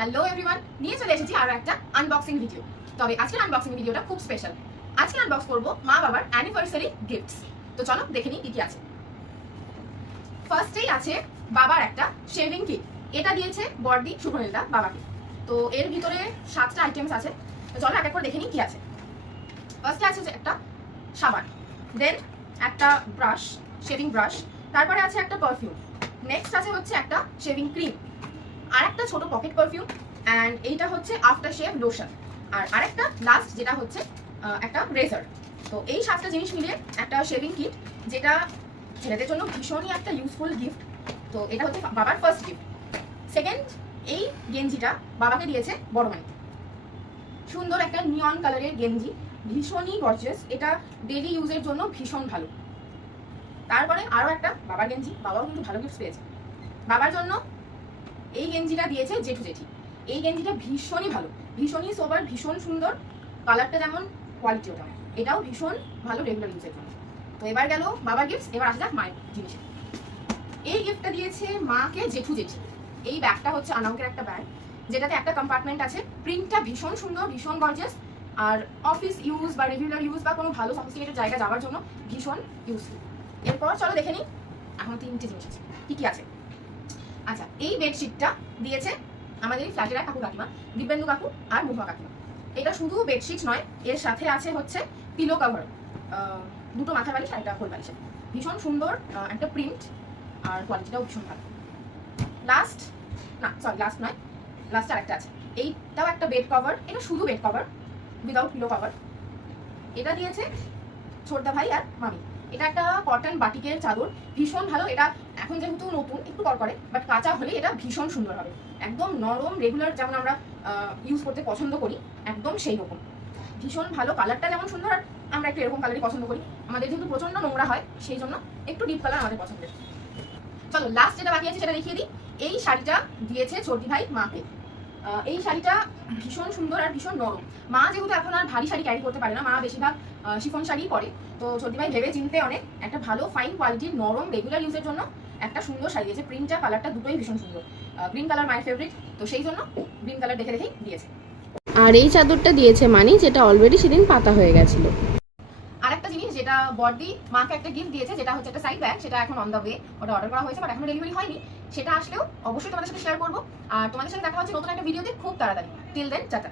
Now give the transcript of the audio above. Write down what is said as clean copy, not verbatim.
Hello everyone, নিয়ে চলে এসেছি আরো একটা আনবক্সিং ভিডিও। তবে আজকের আনবক্সিং ভিডিওটা খুব স্পেশাল। আজকে আনবক্স করব মা বাবার অ্যানিভার্সারি গিফটস। তো চলো দেখে নিই কি কি আছে। ফার্স্টেই আছে বাবার একটা শেভিং কিট। এটা দিয়েছে বর্দি শুভনীলদা বাবাকে। তো এর ভিতরে 7টা আইটেমস আছে। তো চলো এক এক করে দেখে নিই কি আছে। ফার্স্টে আছে যে একটা সাবান, দেন একটা ব্রাশ, শেভিং ব্রাশ, তারপরে আছে একটা পারফিউম, নেক্সট আছে হচ্ছে একটা শেভিং ক্রিম, আর একটা ছোট পকেট পারফিউম, অ্যান্ড এইটা হচ্ছে আফটার শেভ লোশন, আর আরেকটা লাস্ট যেটা হচ্ছে একটা রেজার। তো এই 7টা জিনিস মিলিয়ে একটা শেভিং কিট, যেটা ছেলেদের জন্য ভীষণই একটা ইউজফুল গিফট। তো এটা হচ্ছে বাবার ফার্স্ট গিফট। সেকেন্ড, এই গেঞ্জিটা বাবাকে দিয়েছে বড় মাই। সুন্দর একটা নিয়ন কালারের গেঞ্জি, ভীষণই গর্জিয়াস। এটা ডেইলি ইউজের জন্য ভীষণ ভালো। তারপরে আরও একটা বাবার গেঞ্জি, বাবাও কিন্তু ভালো গিফট পেয়েছে। বাবার জন্য এই গেঞ্জিটা দিয়েছে জেঠু জেঠি। এই গেঞ্জিটা ভীষণই ভালো, ভীষণই সোবার, ভীষণ সুন্দর। কালারটা যেমন, কোয়ালিটিও তেমন। এটাও ভীষণ ভালো রেগুলার ইউজের জন্য। তো এবার গেল বাবার গিফট, এবার আসা যাক মায়ের জিনিসে। এই গিফটটা দিয়েছে মাকে জেঠু জেঠি। এই ব্যাগটা হচ্ছে আনাউকের একটা ব্যাগ, যেটাতে একটা কম্পার্টমেন্ট আছে। প্রিন্টটা ভীষণ সুন্দর, ভীষণ গর্জিয়াস, আর অফিস ইউজ বা রেগুলার ইউজ বা কোনো ভালো সফিস্টিকেটেড জায়গা যাওয়ার জন্য ভীষণ ইউজফুল। এরপর চলো দেখে নিই এখন 3টে জিনিস আছে কি কি আছে। আচ্ছা, এই বেডশিটটা দিয়েছে আমাদের ফ্ল্যাটের এক কাকু কাকিমা, দিব্যেন্দু কাকু আর মুভা কাকিমা। এটা শুধু বেডশিট নয়, এর সাথে আছে হচ্ছে পিলো কভার, দুটো মাথার বালিশ আর একটা কোল বালিশ। ভীষণ সুন্দর একটা প্রিন্ট, আর কোয়ালিটিটাও ভীষণ ভালো। লাস্ট নয়, লাস্ট আর একটা আছে। এইটাও একটা বেড কভার। এটা শুধু bed cover without pillow cover. এটা দিয়েছে ছোটদা ভাই আর মামি। এটা একটা কটন বাটিকের চাদর, ভীষণ ভালো। এটা এখন যেহেতু নতুন, একটু করে, বাট কাঁচা হলে এটা ভীষণ সুন্দর হবে। একদম নরম, রেগুলার যেমন আমরা ইউজ করতে পছন্দ করি, একদম সেই রকম। ভীষণ ভালো, কালারটা যেমন সুন্দর, আর আমরা একটু এরকম কালারই পছন্দ করি। আমাদের যেহেতু প্রচন্ড নোংরা হয়, সেই জন্য একটু ডিপ কালার আমাদের পছন্দের। চলো লাস্ট যেটা বাকি আছে সেটা দেখিয়ে দিই। এই শাড়িটা দিয়েছে ছোটি ভাই মাকে। এই শাড়িটা ভীষণ সুন্দর আর ভীষণ নরম। মা যেহেতু এখন আর ভারী শাড়ি ক্যারি করতে পারে না, মা বেশিরভাগ শিফন শাড়ি পরে। তো ছোটি ভাই ভেবে চিনতে অনেক একটা ভালো ফাইন কোয়ালিটির নরম রেগুলার ইউজের জন্য একটা সুন্দর শাড়ি দিয়েছে। প্রিন্টটা, কালারটা দুটোই ভীষণ সুন্দর। গ্রিন কালার মাই ফেভারিট, তো সেই জন্য গ্রিন কালার দেখে দেখেই দিয়েছে। আর এই চাদরটা দিয়েছে মানি, যেটা অলরেডি সেদিন পাতা হয়ে গেছিল। আরেকটা জিনিস যেটা বর্দি মাকে একটা গিফট দিয়েছে, যেটা হচ্ছে একটা সাইড ব্যাগ। সেটা এখন অন দ্য ওয়ে, ওটা অর্ডার করা হয়েছে বাট এখনো ডেলিভারি হয়নি। সেটা আসলেও অবশ্যই তোমাদের সাথে শেয়ার করবো। আর তোমাদের সাথে দেখা হচ্ছে নতুন একটা ভিডিওতে খুব তাড়াতাড়ি। Till then, tata.